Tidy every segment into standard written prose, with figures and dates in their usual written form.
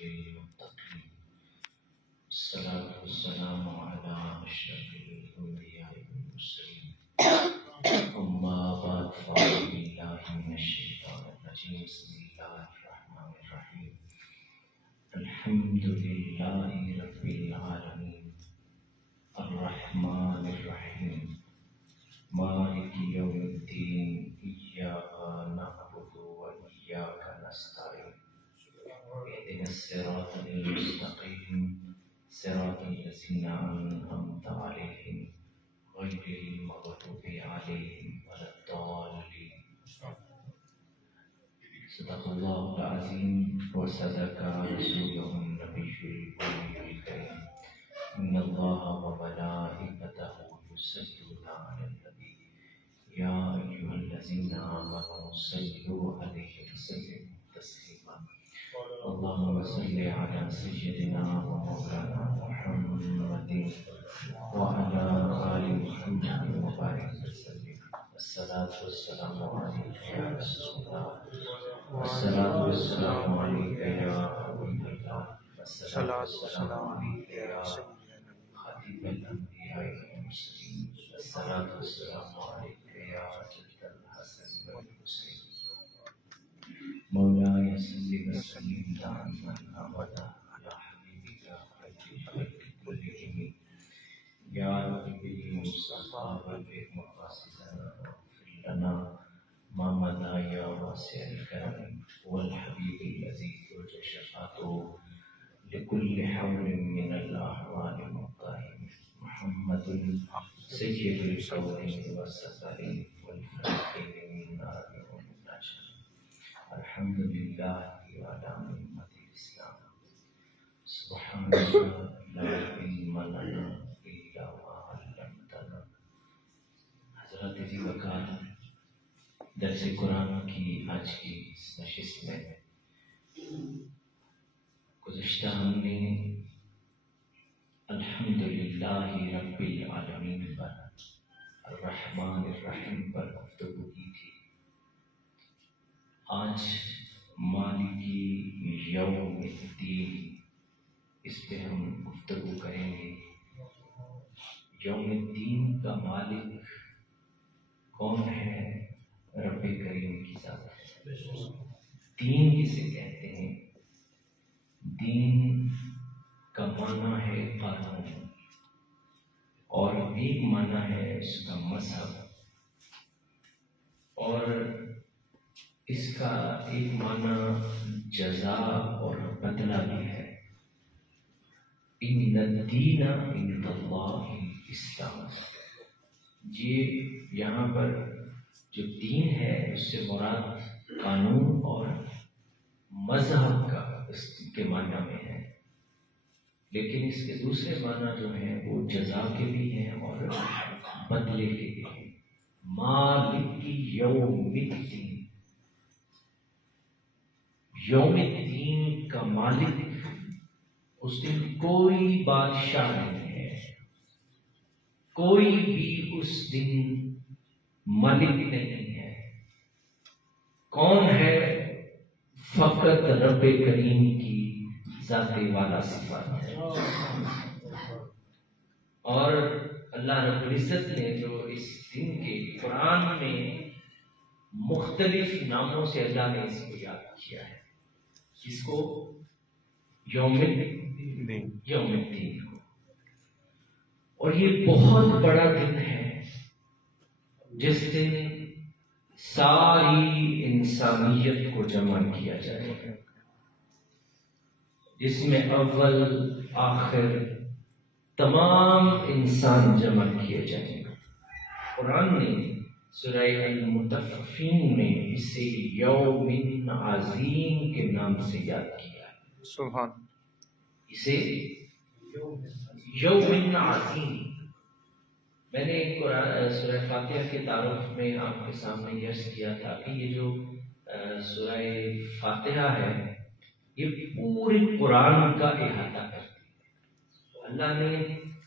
للمتقين الصلاة والسلام على أشرف الأنبياء والمرسلين أما بعد فأعوذ بالله من الشيطان الرجيم بسم الله الرحمن الرحيم الحمد لله رب العالمين الرحمن الرحيم مالك يوم الدين إياك نعبد وإياك نستعين اهدنا الصراط المستقيم صراط الذين أنعمت عليهم غير المغضوب عليهم ولا الضالين صدق الله العظيم وصدق رسوله النبي الكريم إن الله وملائكته يصلون على النبي يا أيها الذين آمنوا صلوا عليه وسلموا تسليما اللهم صل على سيدنا ومولانا محمد وعلى آل محمد وبارك وسلم الصلاة والسلام عليك يا رسول الله والصلاة والسلام عليك يا حبيب الله والصلاة والسلام عليك يا خاتم الأنبياء والمرسلين الصلاة والسلام عليك يا جد الحسن والحسين مولاي صل وسلم دائما أبدا على حبيبك خير الخلق كلهم يا رب المصطفى بلغ مقاصدنا واغفر لنا ما مضى يا واسع الكرم والحبيب الذي ترجى شفاعته لكل حول من الأحوال مقاهم محمد سيد الكونين والثقلين والفريقين من نار والنجاة الحمد لله على نعمة الإسلام سبحانك لا علم لنا إلا ما علمتنا حضرت جی وقار درس قرآن کی آج کی اس نشست میں گزشتہ ہم نے الحمدللہ رب العالمین پر الرحمن الرحیم پر گفتگو کی تھی. آج مالکی یوم الدین اس پہ ہم گفتگو کریں گے. یوم الدین کا مالک کون ہے؟ رب کریم کی ذات ہے. دین کسے کہتے ہیں؟ دین کا معنی ہے قانون اور ایک معنی ہے اس کا مذہب اور اس کا ایک معنی جزا اور بدلہ بھی ہے. ان الدین عند اللہ الاسلام. یہ یہاں پر جو دین ہے اس سے مراد قانون اور مذہب کا اس کے معنی میں ہے، لیکن اس کے دوسرے معنی جو ہیں وہ جزا کے بھی ہیں اور بدلے کے بھی ہیں. مالک یوم الدین، یوم الدین کا مالک اس دن کوئی بادشاہ نہیں ہے، کوئی بھی اس دن ملک نہیں ہے. کون ہے؟ فقط رب کریم کی ذات والا صفات ہے. اور اللہ رب العزت نے جو اس دن کے قرآن میں مختلف ناموں سے اللہ نے اس کو یاد کیا ہے. اس کو یوم الدین کو. اور یہ بہت بڑا دن ہے جس دن ساری انسانیت کو جمع کیا جائے گا، جس میں اول آخر تمام انسان جمع کیے جائیں گے. قرآن نے سورہ المطففین میں اسے یوم عظیم کے نام سے یاد کیا ہے. سبحان. اسے یوم عظیم. میں نے سورہ فاتحہ کے تعارف میں آپ کے سامنے یہ عرض کیا تھا کہ یہ جو سورہ فاتحہ ہے یہ پورے قرآن کا احاطہ کرتی ہے. اللہ نے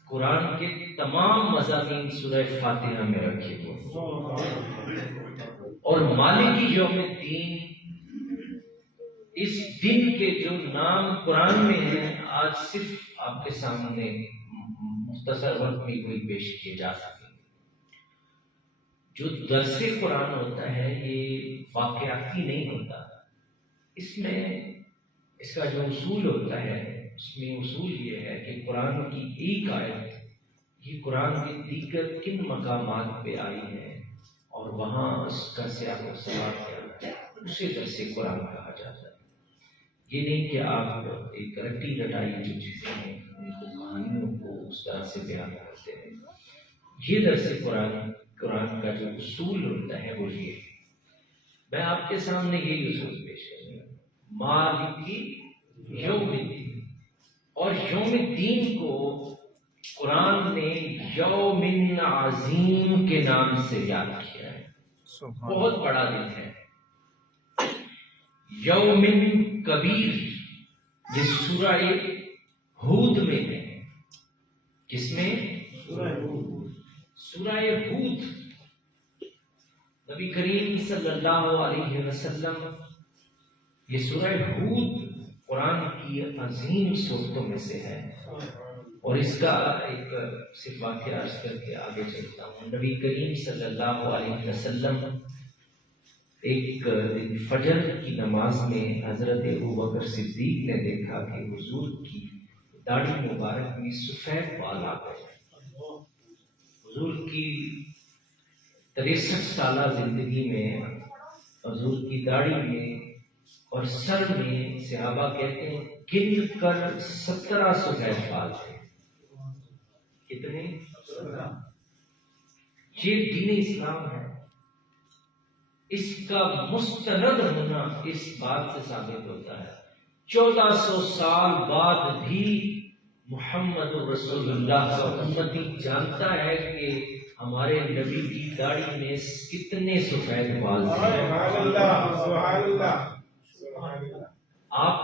قرآن کے تمام مضامین سورہ فاتحہ میں رکھے ہوئے. اور مالک یوم الدین اس دن کے جو نام قرآن میں ہیں آج صرف آپ کے سامنے مختصر وقت میں کوئی پیش کیے جا سکیں۔ جو درس قرآن ہوتا ہے یہ واقعاتی نہیں ہوتا، اس میں اس کا جو اصول ہوتا ہے اس میں اصول یہ ہے کہ قرآن کی ایک آیت یہ قرآن کے دیگر کن مقامات پہ آئی ہے اور وہاں اس کا سیاق و سوال کیا ہے، اسے درس قرآن کہا جاتا ہے۔ یہ نہیں کہ آپ ایک رٹی رٹائی جو چیزیں ہیں ان کو کہانیوں کو اس طرح سے بیان کرتے ہیں۔ یہ درس قرآن کا جو اصول ہوتا ہے وہ یہ، میں آپ کے سامنے یہی اصول پیش کروں گا، مالکی یوم الدین، اور یوم الدین کو قرآن نے یوم عظیم کے نام سے یاد کیا ہے۔ بہت بڑا دن ہے، یوم کبیر، یہ سورہ ہود میں ہے۔ کس میں؟ سورہ ہود۔ نبی کریم صلی اللہ علیہ وسلم یہ سورہ ہود قرآن کی عظیم صورتوں میں سے ہے، اور اس کا ایک صرف واقعہ عرض کر کے آگے چلتا ہوں۔ نبی کریم صلی اللہ علیہ وسلم ایک فجر کی نماز میں حضرت ابوبکر صدیق نے دیکھا کہ حضور کی داڑھی مبارک میں سفید بال آ گئے۔ حضور کی 63 سالہ زندگی میں حضور کی داڑھی میں اور سر میں صحابہ کہتے ہیں گن کر 17 سفید بال تھے۔ کتنے؟ یہ دین اسلام ہے۔ اس کا مستند ہونا اس بات سے ثابت ہوتا ہے 1400 سال بعد بھی محمد رسول اللہ کا امتی جانتا ہے کہ ہمارے نبی کی داڑھی میں کتنے سفید بال تھے۔ آپ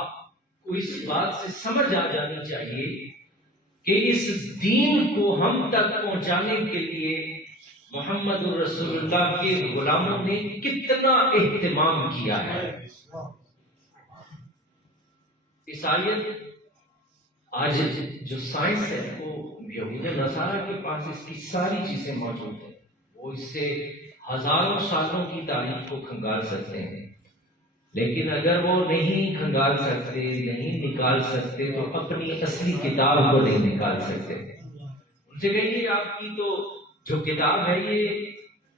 کو اس بات سے سمجھ آ جانی چاہیے کہ اس دین کو ہم تک پہنچانے کے لیے محمد رسول اللہ کے غلاموں نے کتنا اہتمام کیا ہے۔ اس آیت آج جو سائنس ہے وہ یہود نصارہ کے پاس اس کی ساری چیزیں موجود ہیں، وہ اس سے ہزاروں سالوں کی تاریخ کو کھنگال سکتے ہیں، لیکن اگر وہ نہیں کھنگال سکتے، نہیں نکال سکتے، تو اپنی اصلی کتاب کو نہیں نکال سکتے۔ ان سے کہیے آپ کی تو جو کتاب ہے یہ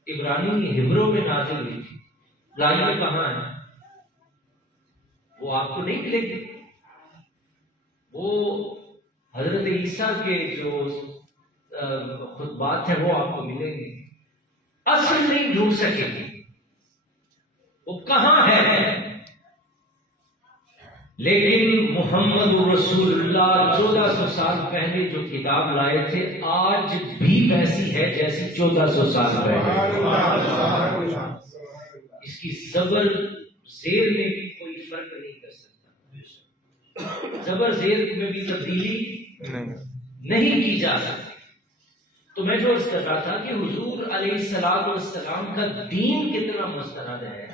عبرانی ہبروں میں نازل ہوئی تھی، لائیے کہاں ہے؟ وہ آپ کو نہیں ملے گی۔ وہ حضرت عیسیٰ کے جو خطبات ہیں وہ آپ کو ملیں گے، اصل نہیں ڈھونڈ سکے گی وہ کہاں ہے۔ لیکن محمد رسول اللہ 1400 سال پہلے جو کتاب لائے تھے آج بھی ویسی ہے جیسی 1400 سال پہلے۔ اس کی زبر زیر میں بھی کوئی فرق نہیں کر سکتا، زبر زیر میں بھی تبدیلی نہیں کی جا سکتی۔ تو میں جو عرض کر رہا تھا کہ حضور علیہ السلام کا دین کتنا مستند ہے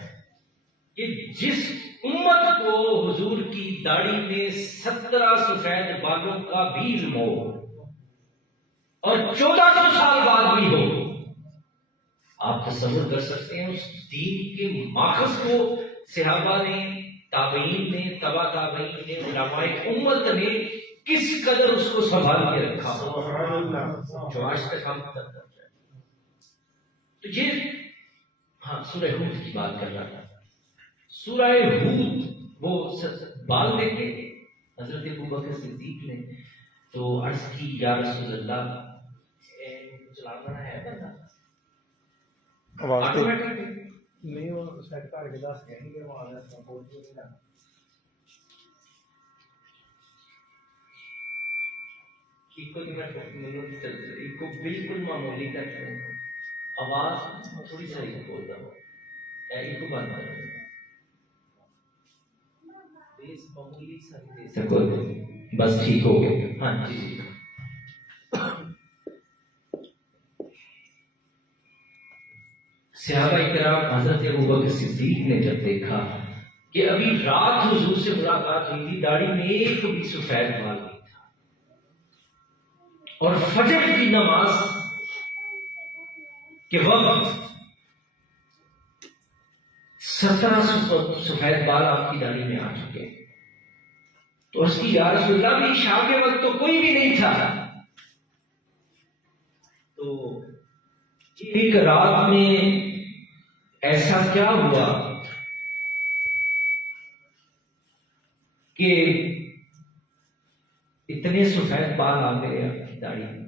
کہ جس امت کو حضور کی داڑھی میں 17 سفید بالوں کا بھی علم ہو اور 1400 سال بعد بھی ہو، آپ تصور کر سکتے ہیں اس دین کے ماخذ کو صحابہ نے، تابعین نے، تبع تابعین نے، علماء امت نے کس قدر اس کو سنبھال کے رکھا ہو جو آج تک ہم تک پہنچا۔ تو یہ سورہ ہود کی بات کر رہا تھا۔ سورہ ہود وہ بال لے کے حضرت ابوبکر صدیق نے تو عرض کی یا رسول اللہ، چلانا ہے بندہ نہیں وہ سیٹ کر کے دس کہیں گے وہ آ جاتا بہت نہیں لگا۔ بالکل معمولی کا آواز تھوڑی سی بول رہا ہوں، کو بند کرو، بس ٹھیک ہو گیا۔ ہاں جی، صحابہ کرام حضرت ابوبکر صدیق نے جب دیکھا کہ ابھی رات حضور سے ملاقات ہوئی تھی، داڑھی میں ایک بھی سفید بال نہیں تھا، اور فجر کی نماز کے وقت 17 سفید بال آپ کی داڑھی میں آ چکے. تو اس کی یا رسول اللہ بھی عشاء کے وقت تو کوئی بھی نہیں تھا. تو ایک رات میں ایسا کیا ہوا کہ اتنے سفید بال آ گئے آپ کی داڑھی میں؟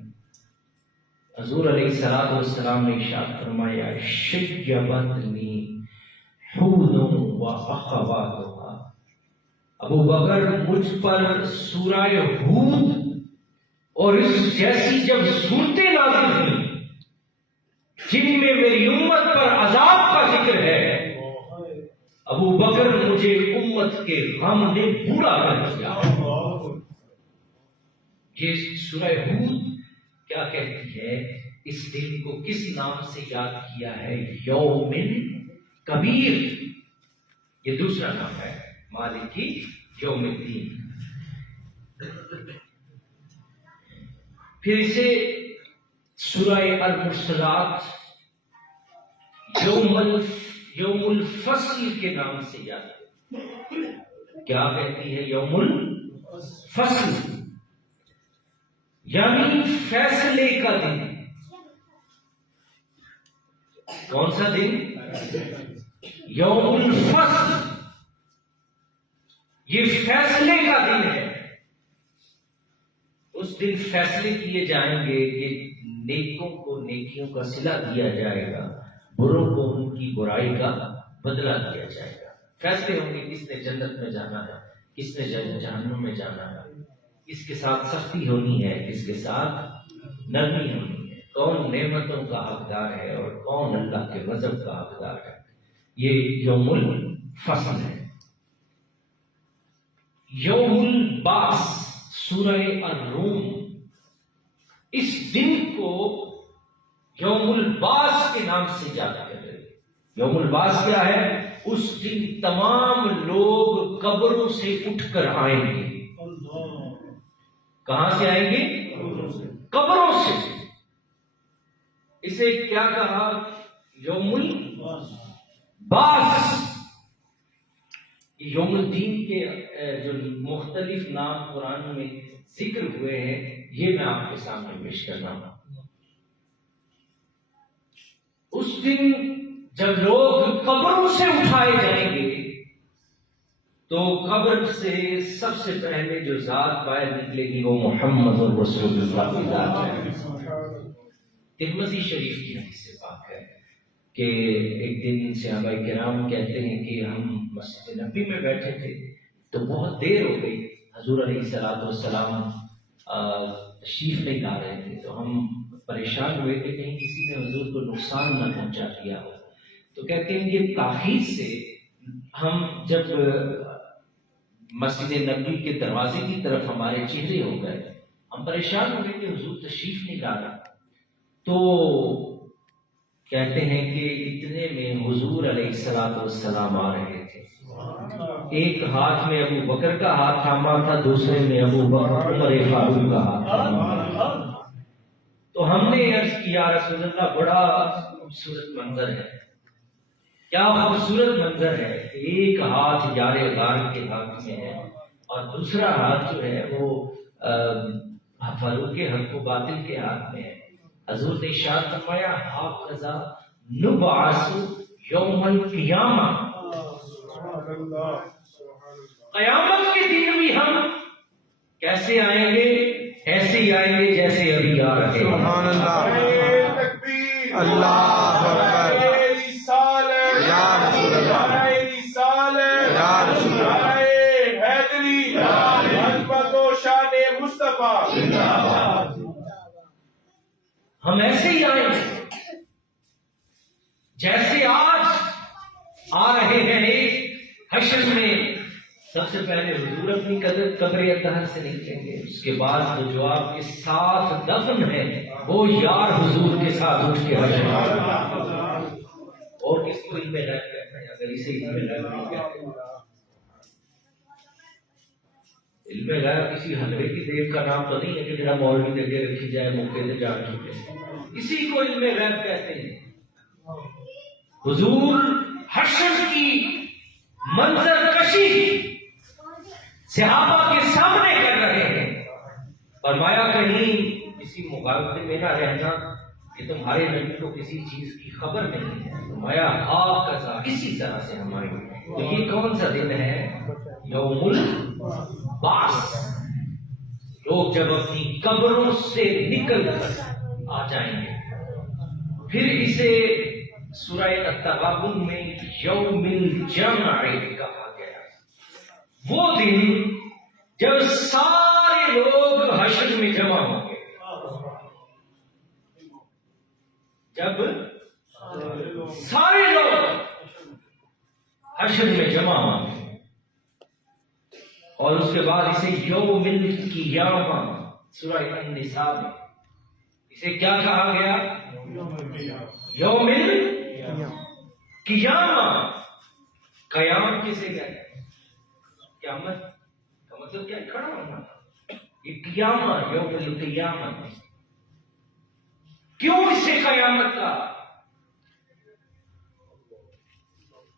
حضور علیہ الصلوۃ والسلام نے ارشاد فرمایا شیبتنی حود و اخواتها. ابو بکر مجھ پر سورہ ہود اور اس جیسی جب صورتیں نازل ہوئی جن میں میری امت پر عذاب کا ذکر ہے، ابو بکر مجھے امت کے غم نے بوڑھا کر دیا. یہ سورہ ہود کیا کہتی ہے؟ اس دن کو کس نام سے یاد کیا ہے؟ یوم کبیر. یہ دوسرا نام ہے مالکی یوم الدین. پھر اسے سورہ المرسلات یوم الفصل کے نام سے یاد ہے. کیا کہتی ہے؟ یوم الفصل، یعنی فیصلے کا دن. کون سا دن؟ یوم الفصل. یہ فیصلے کا دن ہے. اس دن فیصلے کیے جائیں گے کہ نیکوں کو نیکیوں کا صلہ دیا جائے گا، بروں کو ان کی برائی کا بدلہ دیا جائے گا. فیصلے ہوں گے کس نے جنت میں جانا ہے، کس نے جہنم میں جانا ہے، کس کے ساتھ سختی ہونی ہے، کس کے ساتھ نرمی ہونی ہے، کون نعمتوں کا حقدار ہے اور کون اللہ کے غضب کا حقدار ہے. یہ یوم الفصل ہے. یوم البعث سورہ الروم، اس دن کو یوم البعث کے نام سے یاد کر رہے. یوم البعث کیا ہے؟ اس دن تمام لوگ قبروں سے اٹھ کر آئیں گے. کہاں سے آئیں گے؟ قبروں سے. اسے کیا کہا؟ یوم البعث. یوم الدین کے جو مختلف نام قرآن میں ذکر ہوئے ہیں یہ میں آپ کے سامنے پیش کرنا ہوں. اس دن جب لوگ قبروں سے اٹھائے جائیں گے تو قبر سے سب سے پہلے جو ذات باہر نکلے گی وہ محمد رسول اللہ کی ذات ہے. ترمذی شریف کی حدیث سے پاک ہے کہ ایک دن صحابہ کرام کہتے ہیں کہ ہم مسجد نبی میں بیٹھے تھے تو بہت دیر ہو گئی، حضور علیہ الصلوۃ والسلام تشریف نہیں لا رہے تھے، تو ہم پریشان ہوئے کہ کہیں کسی نے حضور کو نقصان نہ پہنچا دیا ہو. تو کہتے ہیں کہ تاخیر سے ہم جب مسجد نبی کے دروازے کی طرف ہمارے چہرے ہو گئے، ہم پریشان ہو گئے کہ حضور تشریف نہیں لا رہا. تو کہتے ہیں کہ اتنے میں حضور علیہ الصلوۃ والسلام آ رہے تھے. ایک ہاتھ میں ابو بکر کا ہاتھ تھاما تھا، دوسرے میں ابو بکر عمر فاروق کا ہاتھ تھاما. تو ہم نے عرض کیا رسول اللہ بڑا خوبصورت منظر ہے. کیا خوبصورت منظر ہے. ایک ہاتھ یار غار کے ہاتھ میں ہے اور دوسرا ہاتھ جو ہے وہ فاروق حق و باطل کے ہاتھ میں ہے. حضور نے ارشاد فرمایا ہاکذا نبعث یوم القیامہ. قیامت کے دن بھی ہم کیسے آئیں گے؟ ایسے ہی آئیں گے جیسے ابھی آ رہے ہیں. سبحان اللہ، تکبیر، اللہ اکبر، یا رسول اللہ، یا رسول اللہ، حیدری، عظمت و شان مصطفیٰ. ہم ایسے ہی آئیں گے جیسے آج آ رہے ہیں. ایک حشر میں سب سے پہلے حضور اپنی قبر اطہر سے نکلیں گے، اس کے بعد وہ جو آپ کے ساتھ دفن ہے وہ یار حضور کے ساتھ اٹھ کے حشر میں. اور کس کو علم غیب کہتے ہیں؟ اگر اسے علم غیب نہیں کہتے علم غیب کسی حلوے کی دیگ کا نام تو نہیں ہے کہ جڑا مولوی دے کے رکھی جائے موقع سے جان چکے، اسی کو علم غیب کہتے ہیں۔ حضور حشر کی منظر کشی صحابہ کے سامنے کر رہے ہیں، فرمایا کہیں کسی مقابلے میں نہ رہنا کہ تمہارے نبی کو کسی چیز کی خبر نہیں ہے، فرمایا ہاکذا، اسی طرح سے ہماری۔ تو یہ کون سا دن ہے؟ یوم البعث، لوگ جب اپنی قبروں سے نکل کر آ جائیں گے۔ پھر اسے سورہ التغابن میں یوم الجمع کہا گیا، وہ دن جب سارے لوگ حشر میں جمع ہوں گے، جب سارے لوگ حشر میں جمع ہوں گے، اور اس کے بعد اسے یوم القیامہ سورہ النساء میں اسے کیا کہا گیا؟ یوم القیامہ۔ قیام کسے کہتے ہیں؟ قیامت کا مطلب کیا؟ کھڑا ہونا۔ یہ قیامہ، یوم القیامہ، کیوں اسے قیامت کا؟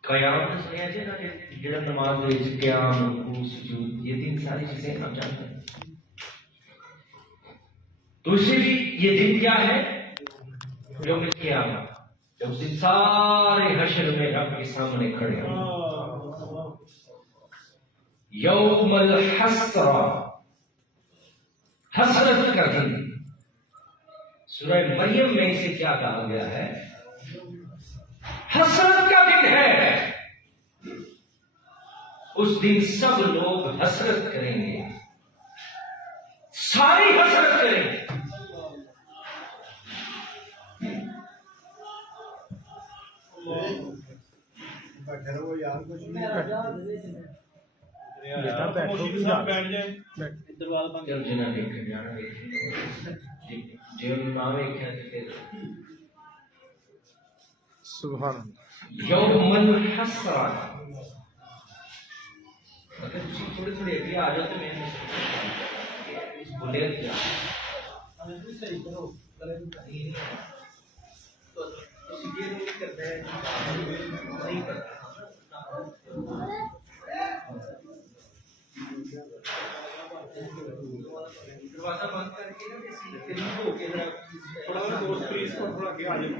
قیامت سنیا جائے نا کہ جڑا نماز دے وچ قیام، رکوع، سجود، یہ تین ساری چیزیں ہم جانتے ہیں، تو اس سے بھی یہ دن کیا ہے؟ یوم القیامہ، جب اس دن سارے حشر میں رب کے سامنے کھڑے ہوں۔ یوم الحسرہ، حسرت کا دن۔ سورہ مریم میں اسے کیا کہا گیا ہے؟ حسرت کا دن ہے۔ اس دن سب لوگ حسرت کریں گے، ساری حسرت کریں گے۔ سبحان اللہ۔ یوم الحسرہ، تھوڑی تھوڑی اگلی آ جاتے میں بولے کیا نہیں کرتا۔ دروازہ بند کر کے تھوڑا سا دوست پلیز تھوڑا آگے آ جائیں۔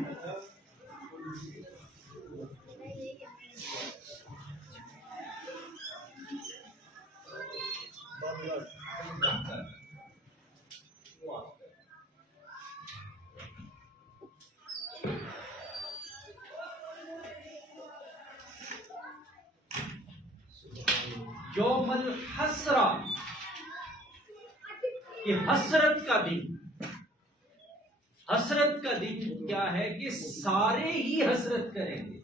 یوم الحسرہ، یہ حسرت کا دن۔ حسرت کا دن کیا ہے کہ سارے ہی حسرت کریں گے،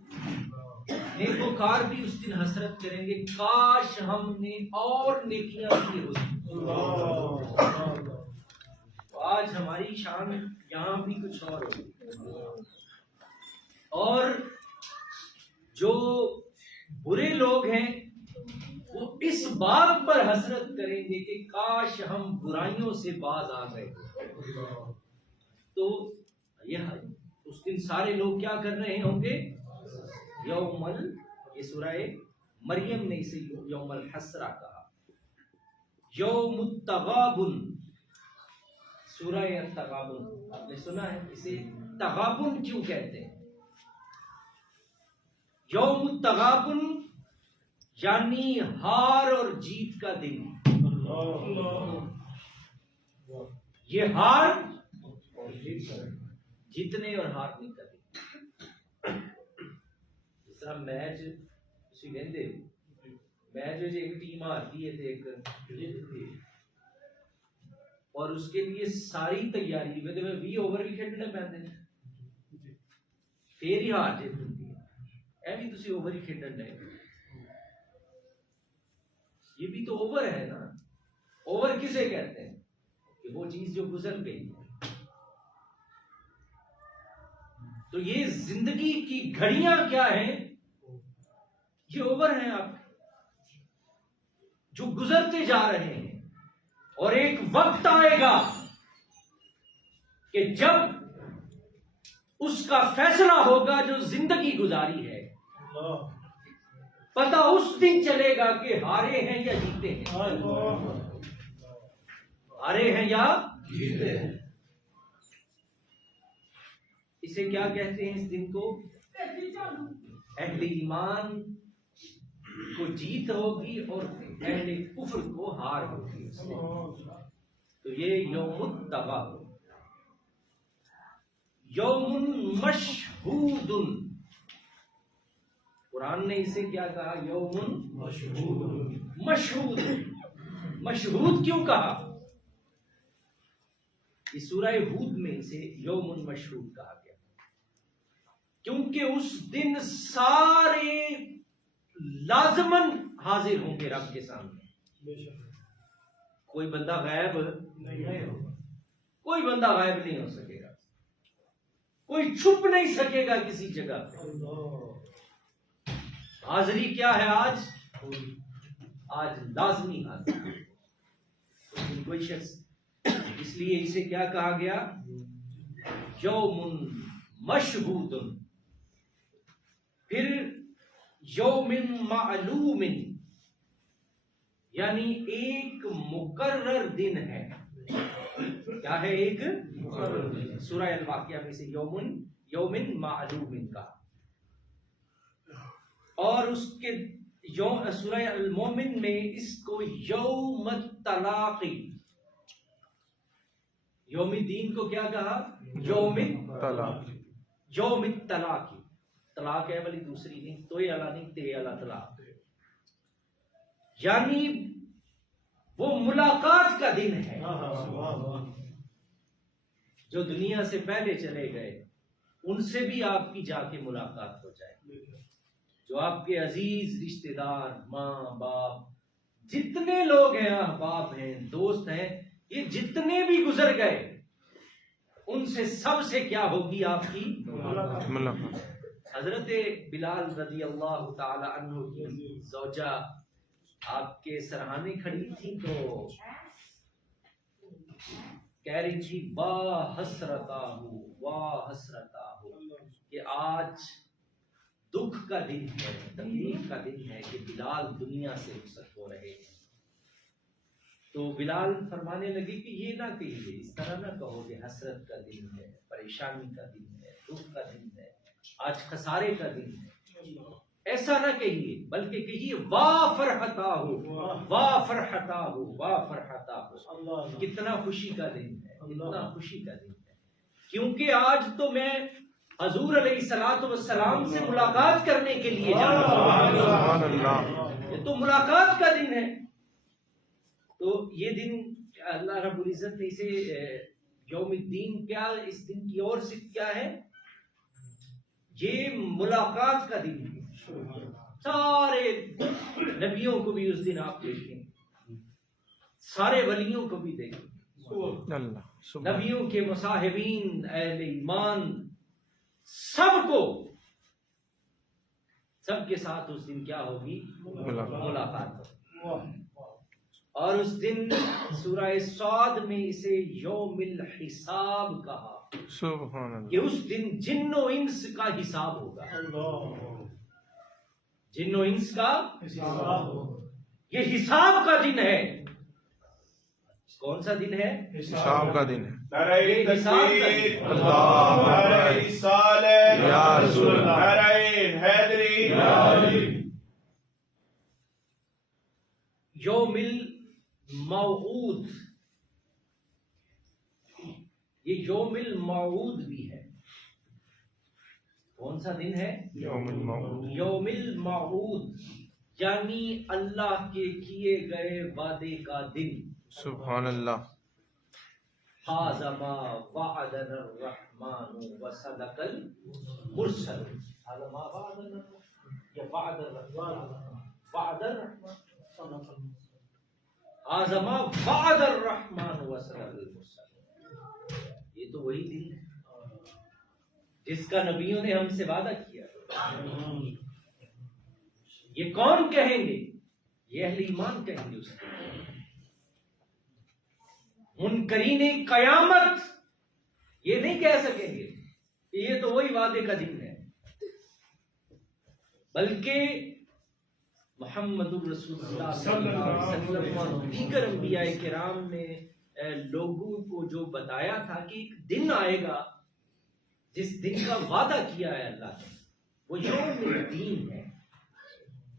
نیکوکار بھی اس دن حسرت کریں گے، کاش ہم نے اور نیکیاں کی ہوتی۔ آج ہماری شان یہاں بھی کچھ اور ہوگی، اور جو برے لوگ ہیں وہ اس بات پر حسرت کریں گے کہ کاش ہم برائیوں سے باز آ گئے۔ تو یہ اس دن سارے لوگ کیا کر رہے ہوں گے؟ یہ سورہ مریم نے اسے یوم الحسرہ کہا۔ یوم التغابن، سورہ التغابن آپ نے سنا ہے، اسے تغابن کیوں کہتے ہیں؟ یوم التغابن یعنی ہار اور جیت کا دن۔ یہ ہار جیتنے اور ہارنے کا دن۔ جس طرح میچ تسی ویندے میچ وچ ایک ٹیم ہارتی ہے تے ایک جیتتی ہے، اور اس کے لیے ساری تیاری میں 20 اوور بھی کھیلنے پیندے نے، پھر ہی ہار جیت ہوندی ہے۔ اے بھی تسی اوور ہی کھیلن لے، یہ بھی تو اوور ہے نا۔ اوور کسے کہتے ہیں؟ کہ وہ چیز جو گزر گئی ہے۔ تو یہ زندگی کی گھڑیاں کیا ہیں؟ یہ اوور ہیں آپ جو گزرتے جا رہے ہیں۔ اور ایک وقت آئے گا کہ جب اس کا فیصلہ ہوگا جو زندگی گزاری ہے، پتہ اس دن چلے گا کہ ہارے ہیں یا جیتے ہیں، ہارے ہیں یا جیتے ہیں۔ اسے کیا کہتے ہیں اس دن کو؟ اہل ایمان کو جیت ہوگی اور اہل کفر کو ہار ہوگی۔ تو یہ یوم التغا، یوم مشہود، قرآن نے اسے کیا کہا؟ یوم مشہود۔ مشہود کیوں کہا؟ اس سورہ ہود میں اسے یوم مشہود کہا گیا کیونکہ اس دن سارے لازماً حاضر ہوں گے رب کے سامنے۔ کوئی بندہ غائب نہیں ہوگا، کوئی بندہ غائب نہیں ہو سکے گا، کوئی چھپ نہیں سکے گا کسی جگہ پہ۔ حاضری کیا ہے آج لازمی حاضری۔ کوئی شخص، اس لیے اسے کیا کہا گیا؟ یوم مشہود۔ پھر یوم معلوم، یعنی ایک مقرر دن ہے۔ کیا ہے؟ ایک مقرر دن۔ سورہ الواقعہ میں سے یوم معلوم کا، اور اس کے سورہ المومن میں اس کو یوم التلاقی، یوم الدین کو کیا کہا؟ یوم التلاقی۔ طلاق ہے والی دوسری نہیں، تو یہ اللہ نہیں، تے اللہ طلاق، یعنی وہ ملاقات کا دن ہے۔ جو دنیا سے پہلے چلے گئے ان سے بھی آپ کی جا کے ملاقات ہو جائے، جو آپ کے عزیز رشتہ دار، ماں باپ، جتنے لوگ ہیں، احباب ہیں، دوست ہیں، یہ جتنے بھی گزر گئے ان سے سب سے کیا ہوگی؟ آپ کی ملاقات۔ حضرت بلال رضی اللہ تعالی عنہ کی زوجہ آپ کے سرہانے کھڑی تھی تو کہہ رہی تھی واہ حسرتا ہو، واہ حسرتا ہو، کہ آج دکھ کا دن ہے، تکلیف کا دن ہے کہ بلال دنیا سے رخصت ہو رہے ہیں۔ تو بلال فرمانے لگے کہ یہ نہ کہیے، اس طرح نہ کہو کہ حسرت کا دن ہے، پریشانی کا دن ہے، دکھ کا دن ہے، آج خسارے کا دن ہے، ایسا نہ کہیے، بلکہ کہیے واہ فرحتا ہو، واہ فرحتا ہو، واہ فرحتا ہو، کتنا خوشی کا دن ہے، کتنا خوشی کا دن ہے، کیونکہ آج تو میں حضور علیہ الصلوۃ والسلام سے ملاقات کرنے کے لیے جا رہا ہوں، یہ تو ملاقات کا دن ہے۔ تو یہ دن اللہ رب العزت نے اسے یوم الدین، کیا اس دن کی اور صفت کیا ہے؟ یہ ملاقات کا دن ہے۔ سارے نبیوں کو بھی اس دن آپ دیکھیں، سارے ولیوں کو بھی دیکھیں، نبیوں کے مصاحبین، اہل ایمان، سب کو، سب کے ساتھ اس دن کیا ہوگی؟ ملاقات ہوگی۔ اور اس دن سورہ صاد میں اسے یوم الحساب کہا، سبحان اللہ، کہ اس دن جن و انس کا حساب ہوگا، جن و انس کا حساب، یہ حساب کا دن ہے۔ کون سا دن ہے؟ حساب کا دن ہے۔ یہ حساب کا دن ہے۔ نعرہ رسالت یا رسول اللہ، نعرہ حیدری یا علی۔ یوم الموعود، یہ یوم الموعود بھی ہے۔ کون سا دن ہے؟ یوم الموعود، یوم الموعود، یعنی اللہ کے کیے گئے وعدے کا دن۔ سبحان اللہ۔ ھذا ما وعدنا الرحمن وصدق المرسل۔ ھذا ما وعدنا، یا وعد الرحمن، وعد الرحمن، ھذا ما وعد الرحمن وصدق المرسل۔ یہ تو وہی دن ہے جس کا نبیوں نے ہم سے وعدہ کیا۔ یہ کون کہیں گے؟ یہ اہل ایمان کہیں گے اس کو۔ منکرین قیامت یہ نہیں کہہ سکیں گے کہ یہ تو وہی وعدے کا دن ہے، بلکہ محمد الرسول اللہ صلی اللہ علیہ وسلم اور دیگر انبیاء کرام نے لوگوں کو جو بتایا تھا کہ ایک دن آئے گا جس دن کا وعدہ کیا ہے اللہ نے، وہ یوم الدین ہے،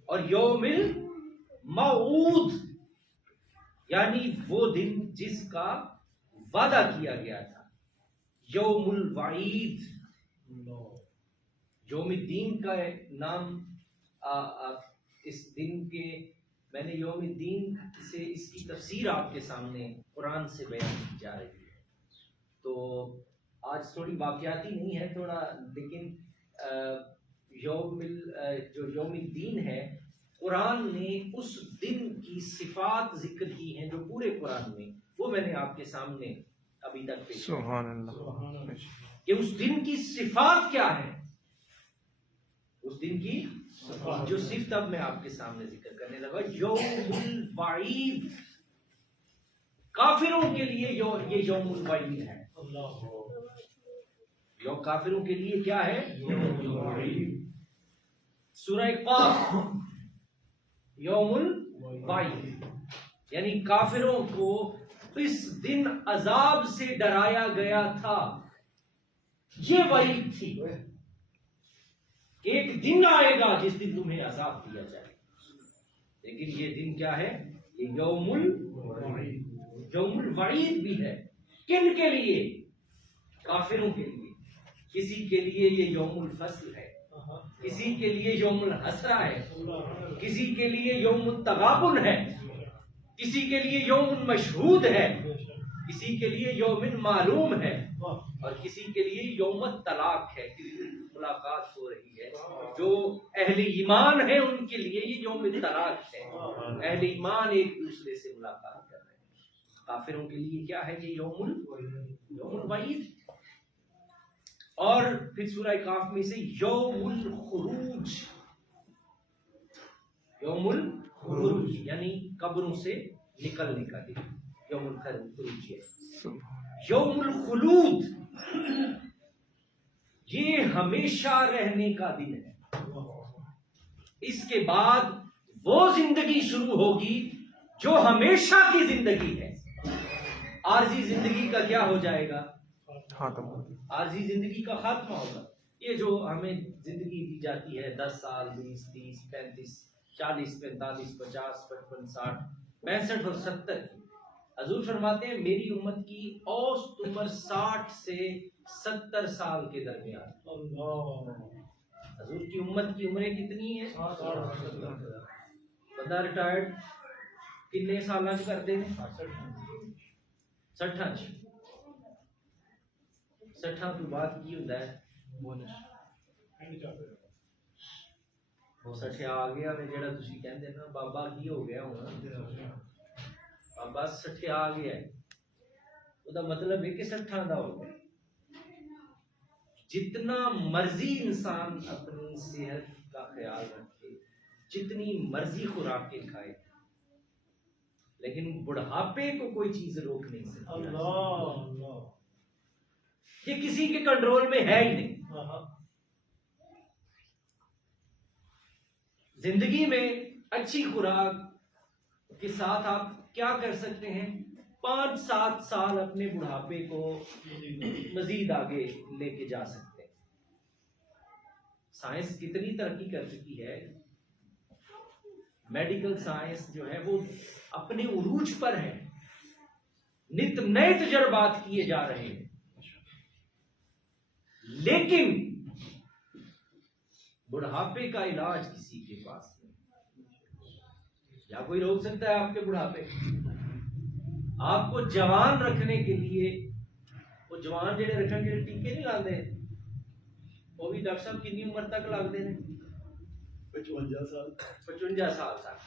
اور یوم الموعود یعنی وہ دن جس کا وعدہ کیا گیا تھا، یوم الوعید۔ یوم الدین کا نام اس دن کے، میں نے یوم الدین سے اس کی تفسیر آپ کے سامنے قرآن سے بیان کی جا رہی ہے، تو آج تھوڑی واقعاتی نہیں ہے تھوڑا، لیکن جو یوم الدین ہے قرآن نے اس دن کی صفات ذکر کی ہیں جو پورے قرآن میں، وہ میں نے آپ کے سامنے ابھی تک پیش کی سبحان اللہ، کہ اس دن کی صفات کیا ہے، اس دن کی جو صفت اب میں آپ کے سامنے ذکر کرنے لگا، یوم الوعید، کافروں کے لیے یہ یوم الوعید ہے۔ کافروں کے لیے کیا ہے؟ سورہ قاف، یوم الوعید یعنی کافروں کو اس دن عذاب سے ڈرایا گیا تھا، یہ وعید تھی کہ ایک دن آئے گا جس دن تمہیں عذاب دیا جائے، لیکن یہ دن کیا ہے؟ یہ یوم الوعید بھی ہے۔ کن کے لیے؟ کافروں کے لیے۔ کسی کے لیے یہ یوم الفصل ہے، کسی کے لیے یوم الحسرہ ہے، کسی کے لیے یوم التغابن ہے، کسی کے لیے یوم المشہود ہے، کسی کے لیے یوم معلوم ہے، اور کسی کے لیے یوم الطلاق ہے، ملاقات ہو رہی ہے۔ جو اہل ایمان ہیں ان کے لیے یہ یوم الطلاق ہے، اہل ایمان ایک دوسرے سے ملاقات کر رہے ہیں۔ کافروں کے لیے کیا ہے؟ یہ یوم الوعید۔ اور پھر سورہ کاف میں سے یوم الخروج، یوم الخروج یعنی قبروں سے نکلنے کا دن، یوم الخروج ہے۔ یوم الخلود، یہ ہمیشہ رہنے کا دن ہے، اس کے بعد وہ زندگی شروع ہوگی جو ہمیشہ کی زندگی ہے۔ عارضی زندگی کا کیا ہو جائے گا؟ خاتم۔ عارضی زندگی کا خاتمہ ہوگا۔ یہ جو ہمیں زندگی دی جاتی ہے 10 سال، 20، 30، 35، 40، 45، 50، 55، 60، 65 اور 70 کی، حضور فرماتے ہیں میری امت کی اوسط عمر 60 سے 70 سال کے درمیان۔ حضور کی امت کی عمریں کتنی ہیں؟ بندہ ریٹائرڈ کتنے سال کرتے ہیں؟ 60 60 تو بعد کی ہوتا ہے وہ 60 آ گیا میں جڑا تسی کہندے نا بابا کی ہو گیا ہونا، بابا 60 آ گیا ہے، او دا مطلب ہے کہ 60 دا ہو گیا۔ جتنا مرضی انسان اپنی صحت کا خیال رکھے، جتنی مرضی خوراکیں کھائے، لیکن بڑھاپے کو کوئی چیز روک نہیں سکتی۔ یہ کسی کے کنٹرول میں ہے ہی نہیں۔ زندگی میں اچھی خوراک کے ساتھ آپ کیا کر سکتے ہیں؟ 5-7 سال اپنے بڑھاپے کو مزید آگے لے کے جا سکتے ہیں۔ سائنس کتنی ترقی کر چکی ہے، میڈیکل سائنس جو ہے وہ اپنے عروج پر ہے، نت نئے تجربات کیے جا رہے ہیں، لیکن بڑھاپے کا علاج کسی کے پاس نہیں۔ یا کوئی روک سکتا ہے آپ کے بڑھاپے؟ آپ کو جوان رکھنے کے لیے وہ جوان جڑے رکھن جڑے ٹیکے نہیں لاندے، وہ بھی ڈاکٹر صاحب کتنی عمر تک لگتے ہیں؟ 55 سال تک۔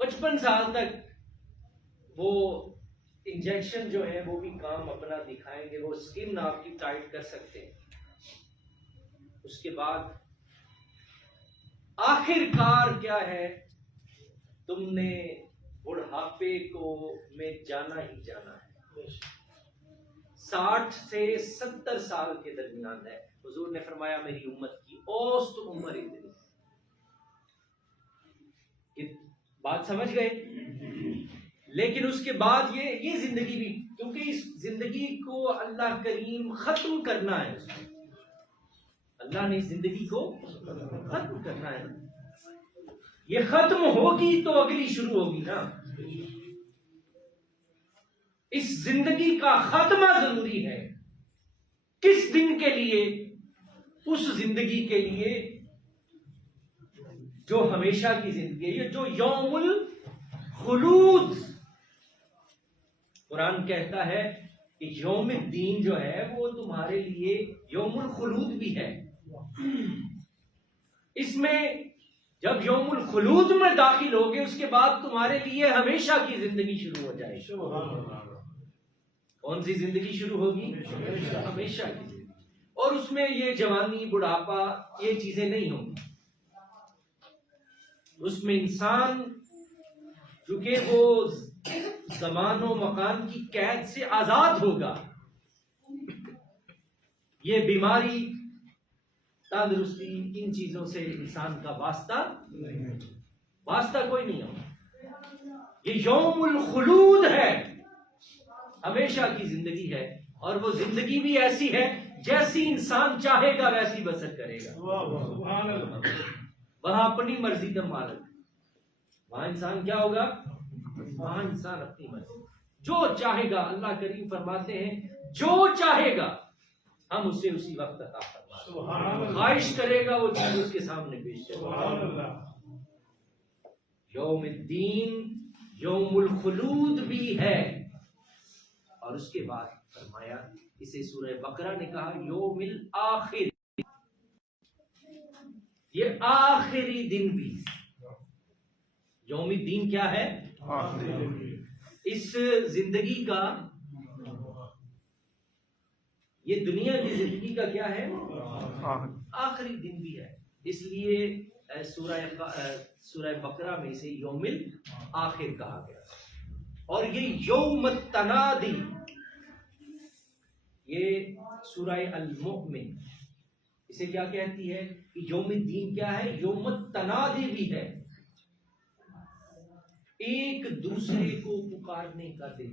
55 سال تک وہ انجیکشن جو ہے وہ بھی کام اپنا دکھائیں گے، وہ سکن آپ کی ٹائٹ کر سکتے ہیں۔ اس کے بعد آخر کار کیا ہے؟ تم نے بڑھاپے کو میں جانا ہی جانا ہے، 60 سے 70 سال کے درمیان ہے۔ حضور نے فرمایا میری امت کی اوسط عمر اتنی ہے۔ بات سمجھ گئے؟ لیکن اس کے بعد یہ زندگی بھی، کیونکہ اس زندگی کو اللہ کریم ختم کرنا ہے، اللہ نے اس زندگی کو ختم کرنا ہے، یہ ختم ہوگی تو اگلی شروع ہوگی نا۔ اس زندگی کا خاتمہ ضروری ہے، کس دن کے لیے؟ اس زندگی کے لیے جو ہمیشہ کی زندگی ہے، جو یوم الخلود۔ قرآن کہتا ہے کہ یوم الدین جو ہے وہ تمہارے لیے یوم الخلود بھی ہے۔ اس میں جب یوم الخلود میں داخل ہوگے اس کے بعد تمہارے لیے ہمیشہ کی زندگی شروع ہو جائے گی۔ کون سی زندگی شروع ہوگی؟ ہمیشہ کی زندگی۔ اور اس میں یہ جوانی، بڑھاپا، یہ چیزیں نہیں ہوں گی۔ اس میں انسان چونکہ وہ زمان و مکان کی قید سے آزاد ہوگا، یہ بیماری، تندرستی، ان چیزوں سے انسان کا واسطہ کوئی نہیں ہوگا۔ یہ یوم الخلود ہے، ہمیشہ کی زندگی ہے، اور وہ زندگی بھی ایسی ہے جیسی انسان چاہے گا ویسی بسر کرے گا۔ وہاں اپنی مرضی کا مالک، وہاں انسان کیا ہوگا؟ وہاں انسان اپنی مرضی، جو چاہے گا، اللہ کریم فرماتے ہیں جو چاہے گا ہم اسے اسی وقت عطا فرمائیں گے، خواہش کرے گا وہ چیز اس کے سامنے پیش کرے گا۔ یوم الدین یوم الخلود بھی ہے، اور اس کے بعد فرمایا، اسے سورہ بقرہ نے کہا یوم الآخر، یہ آخری دن بھی۔ یوم الدین کیا ہے؟ اس زندگی کا، یہ دنیا کی زندگی کا کیا ہے؟ آخری دن بھی ہے۔ اس لیے سورہ بقرہ میں اسے یوم الآخر کہا گیا۔ اور یہ یوم التنادی، یہ سورہ المؤمن اسے کیا کہتی ہے کہ یوم الدین کیا ہے؟ یوم التنادی بھی ہے، ایک دوسرے کو پکارنے کا دن،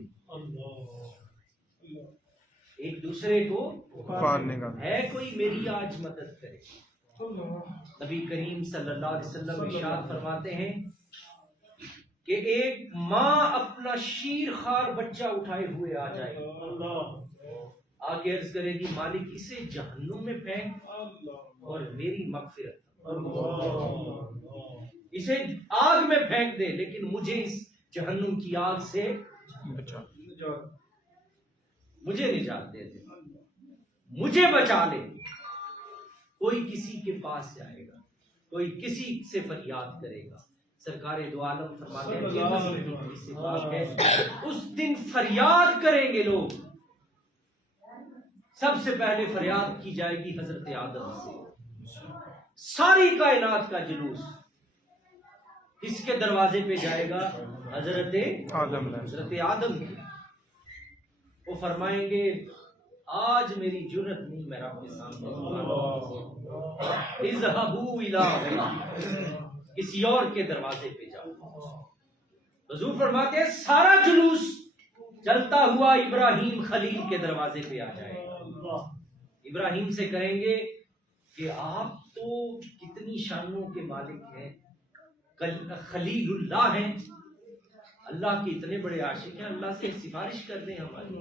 ایک دوسرے کو پکارنے کا ہے کوئی میری آج مدد کرے۔ نبی کریم صلی اللہ علیہ وسلم ارشاد فرماتے ہیں کہ ایک ماں اپنا شیر خوار بچہ اٹھائے ہوئے آ جائے گی، آ کے عرض کرے گی مالک اسے جہنم میں پھینک اور میری مغفرت، اسے آگ میں پھینک دے لیکن مجھے اس جہنم کی آگ سے بچا، مجھے نجات دے دے، مجھے بچا لے۔ کوئی کسی کے پاس جائے گا، کوئی کسی سے فریاد کرے گا۔ سرکار دو عالم فرماتے ہیں کہ مسیح کی حدیث سے بات ہے، اس دن فریاد کریں گے لوگ، سب سے پہلے فریاد کی جائے گی حضرت آدم سے۔ ساری کائنات کا جلوس کس کے دروازے پہ جائے گا؟ حضرت آدم کے۔ وہ فرمائیں گے آج میری جرت نہیں میں رب کے سامنے، اذهبوا الی غیرہ، کسی اور کے دروازے پہ جاؤ۔ حضور فرماتے ہیں سارا جلوس چلتا ہوا ابراہیم خلیل کے دروازے پہ آ جائے گا۔ ابراہیم سے کہیں گے کہ آپ تو کتنی شانوں کے مالک ہیں، خلیل اللہ ہیں، اللہ کے اتنے بڑے عاشق ہیں، اللہ سے سفارش کر دیں ہماری۔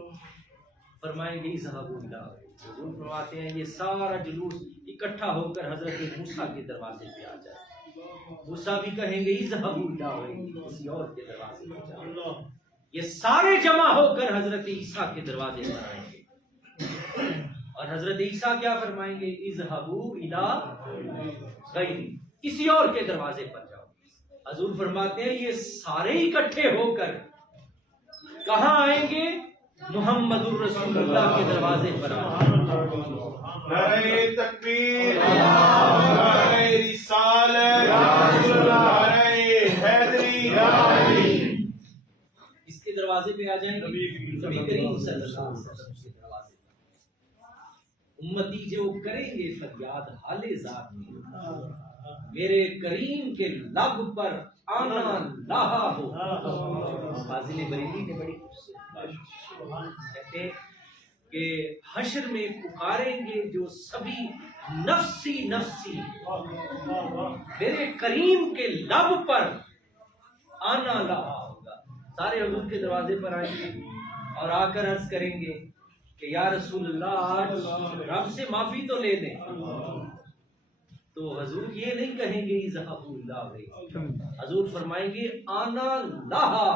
فرمائیں گے اذهبوا الی غیرہ۔ حضور فرماتے ہیں یہ سارا جلوس اکٹھا ہو کر حضرت موسیٰ کے دروازے پہ آ جائے۔ موسیٰ بھی کہیں گے اذهبوا الی غیرہ، کسی اور کے دروازے پہ جاؤ۔ یہ سارے جمع ہو کر حضرت عیسیٰ کے دروازے پر آئیں گے، اور حضرت عیسیٰ کیا فرمائیں گے؟ اذهبوا الی غیرہ، کسی اور کے دروازے پر جاؤ۔ حضور فرماتے ہیں یہ سارے اکٹھے ہو کر کہاں آئیں گے؟ محمد الرسول اللہ کے دروازے پر آئیں گے۔ نعرہ تکبیر، نعرہ رسالت، نعرہ حیدری، دروازے پہ آ جائیں گے، نبی کریم صلی اللہ علیہ وسلم کے دروازے پہ امتی جو کریں گے فریاد حال ذات میں، میرے کریم کے لب پر آنا لاہا ہو۔ فاضل بریلی نے بڑی کہتے ہیں کہ حشر میں پکاریں گے جو سبھی نفسی نفسی، میرے کریم کے لب پر آنا لاہا ہوگا۔ سارے حضور کے دروازے پر آئیں گے اور آ کر عرض کریں گے کہ یا رسول اللہ آج رب سے معافی تو لے دیں، تو حضور یہ نہیں کہیں گے اذهبوا الی غیرہ، حضور فرمائیں گے آنا لاہا،